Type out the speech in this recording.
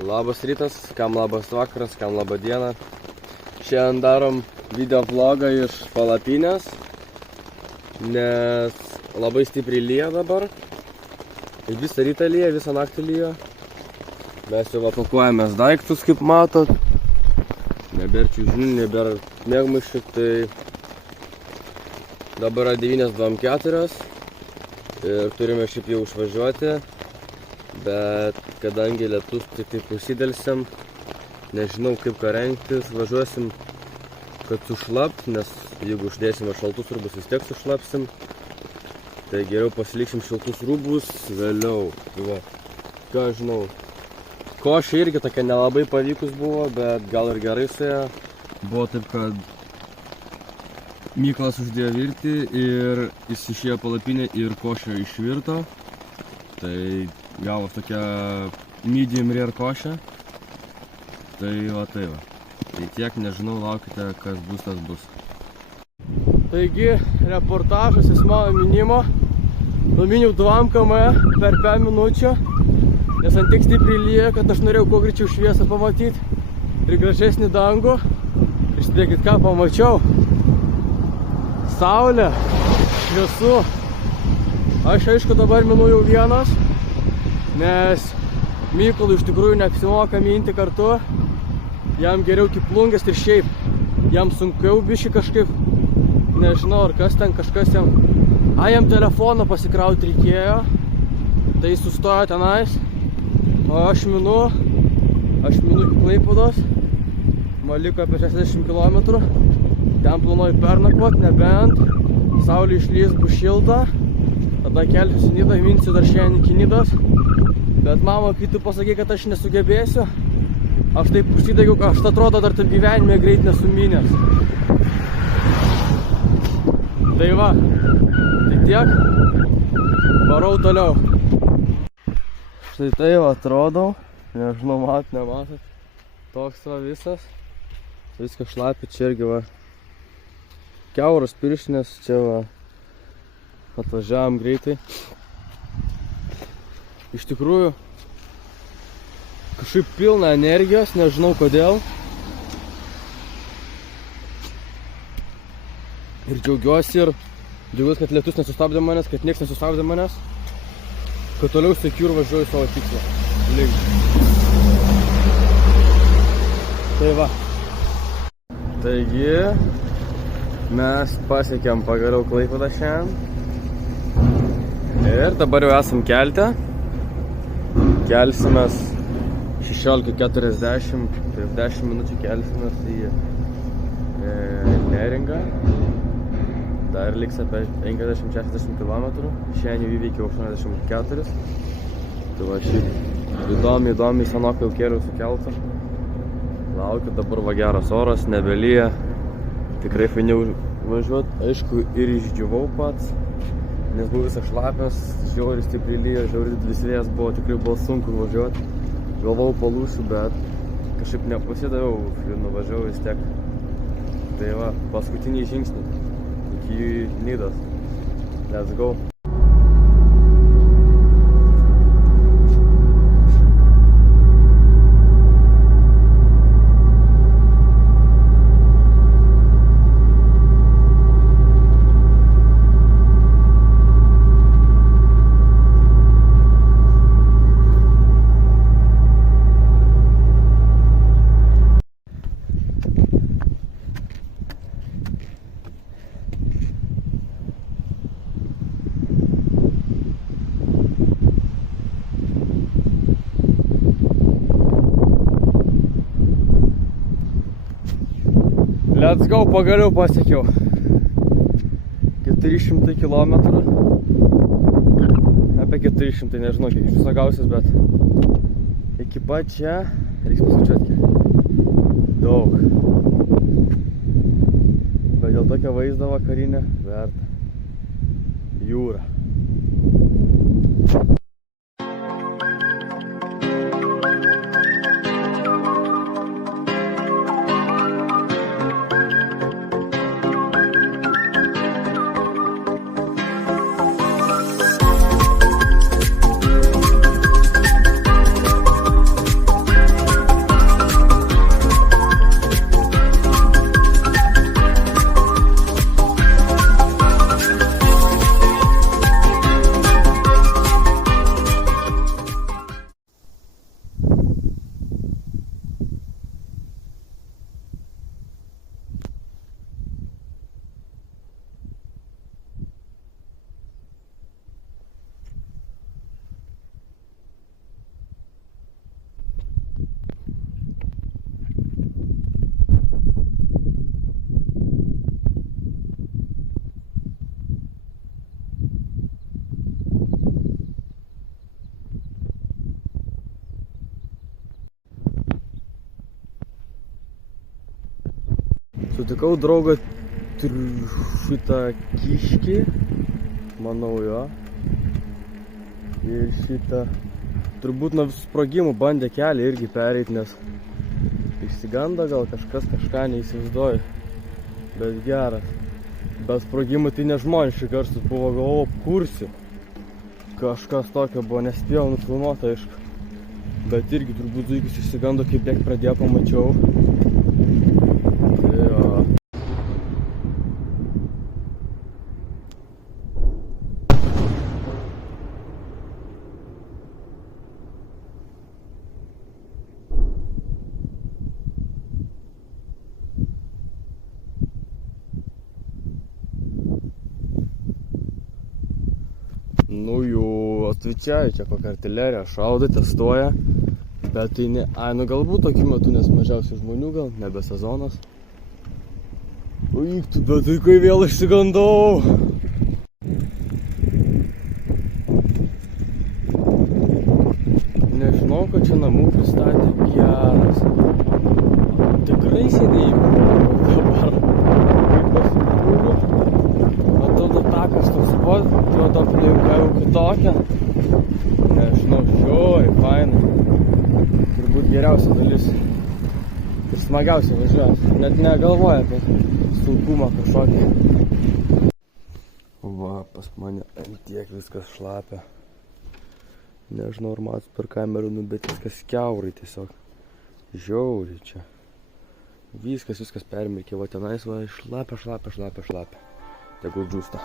Labas rytas, kam labas vakaras, kam labą dieną. Šiandien darom video vlogą iš palapinės, nes labai stipriai lyja dabar. Visą rytą lyja, visą naktį lyja. Mes jau pakuojamės daiktus, kaip matot. Nebėra čiužinių, nebėra mėgmaišių, tai dabar yra 9:24 ir turime šiaip jau išvažiuoti. Bet kadangi lietus tai taip užsidelsiam, nežinau kaip ką rengtis, važiuosim, kad sušlapt, nes jeigu uždėsime šaltus rūbus, vis tiek sušlapsim. Tai geriau pasiliksim šiltus rūbus vėliau. Tai va, ką žinau. Košė irgi tokia nelabai pavykus buvo, bet gal ir gerai su ją. Buvo taip, kad Mykolas uždėjo virti ir jis išėjo palapinę ir košė išvirto. Tai gavos tokia medium rare košė. Tai va. Tai tiek, nežinau, laukite, kas bus, tas bus. Taigi, reportažas iš mano minimo. Numiniau 2 km per 5 minučių, nes ant tiek stipriai lyja, kad aš norėjau kuo greičiau šviesą pamatyti ir gražesnį dangų. Ir spėkit, ką pamačiau. Saulė, šviesu. Aš aišku dabar minu jau vienas, nes Mykolui iš tikrųjų neapsimoka minti kartu. Jam geriau kiplungės ir šiaip jam sunkiau bišį kažkaip, nežinau ar kas ten, kažkas jam. Jam telefoną pasikrauti reikėjo, tai jis sustojo tenais, o aš minu iki Klaipėdos, man liko apie 60 km, ten planuoju pernakvot, nebent saulė išlys, bus šilta. Tada kelsiuosi į Nidą, minsiu dar šiandien iki Nidos. Bet mama, kai tu pasakai, kad aš nesugebėsiu, aš taip užsidegiau, kad aš atrodo dar taip gyvenime greit nesuminęs. Tai va, tai tiek, varau toliau. Štai tai va atrodau, nežinau, nematot, toks va visas. Viskas šlapi, čia irgi va, kiauras pirštinės, čia va. Atvažiavam greitai. Iš tikrųjų, kažkaip pilna energijos, nežinau kodėl. Ir džiaugiuosi, kad lietus nesustabdė manęs, kad nieks nesustabdė manęs. Kad toliau secure važiuoju savo tikslą. Link. Tai va. Taigi, mes pasiekėm pagaliau Klaipėdą šiandien. Ir dabar jau esam kelte. Kelsimės 16:40, tai 10 minučių kelsimės į Neringą. Dar liks apie 50-60 km. Šiandien jau įveikiau 84. Tai va šiaip įdomiai senokai jau kėliau su keltu. Laukiu, dabar va geras oras, nebelyja. Tikrai fainiau važiuoti. Aišku, ir išdžiūvau pats. Nes buvau visas šlapias, žiauriai stipriai lyja, žiauriai didelis vėjas buvo, tikrai buvo sunku važiuoti. Galvojau palūsiu, bet kažkaip nepasidaviau ir nuvažiavau vis tiek. Tai va, paskutiniai žingsniai iki Nidos. Let's go. Let's go, pagaliau pasiekiau. 400 km. Apie 400, nežinau kiek iš viso gausis, bet iki pat čia reiks paskaičiuoti kiek. Daug. Bet dėl tokio vaizdo vakarinė verta. Jūra. Sutikau draugą šitą kiškį, manau jo. Ir šitą turbūt nuo visų sprogimų bandė kelią irgi pereiti, nes išsigando gal kažką neįsivaizduoju. Bet geras. Be sprogimų tai nežmoniškai garsus buvo, galvoju, kursiu. Kažkas tokio buvo, nespėjau nufilmuoti, aišku. Bet irgi turbūt zuikis išsigando, kaip bėgt pradėjo, pamačiau. Tai jo. Ну jau atvičiaju, čia kokią artileriją šaudo, testuoja. Bet tai ne, nu galbūt tokiu metu, nes mažiausiai žmonių gal, nebe sezonas. Uiktų, bet tai kai vėl išsigandau. Nežinau, kad čia namų pristatė geras. Tikrai sėdėjimų dabar. Kaip pasitikūriu. Atrodo takas toks pat, atrodo aplinka jau kitokia. Nežinau, žiūri, fainai. Turbūt geriausia dalis ir smagiausia važiuoti. Net negalvoja apie sunkumą kažkokį. Va, pas mane ant tiek viskas šlapia. Nežinau, ar matot per kamerą, bet viskas kiaurai tiesiog. Žiauriai čia. Viskas permirkė, va tenais va šlapia. Tegul džiūsta.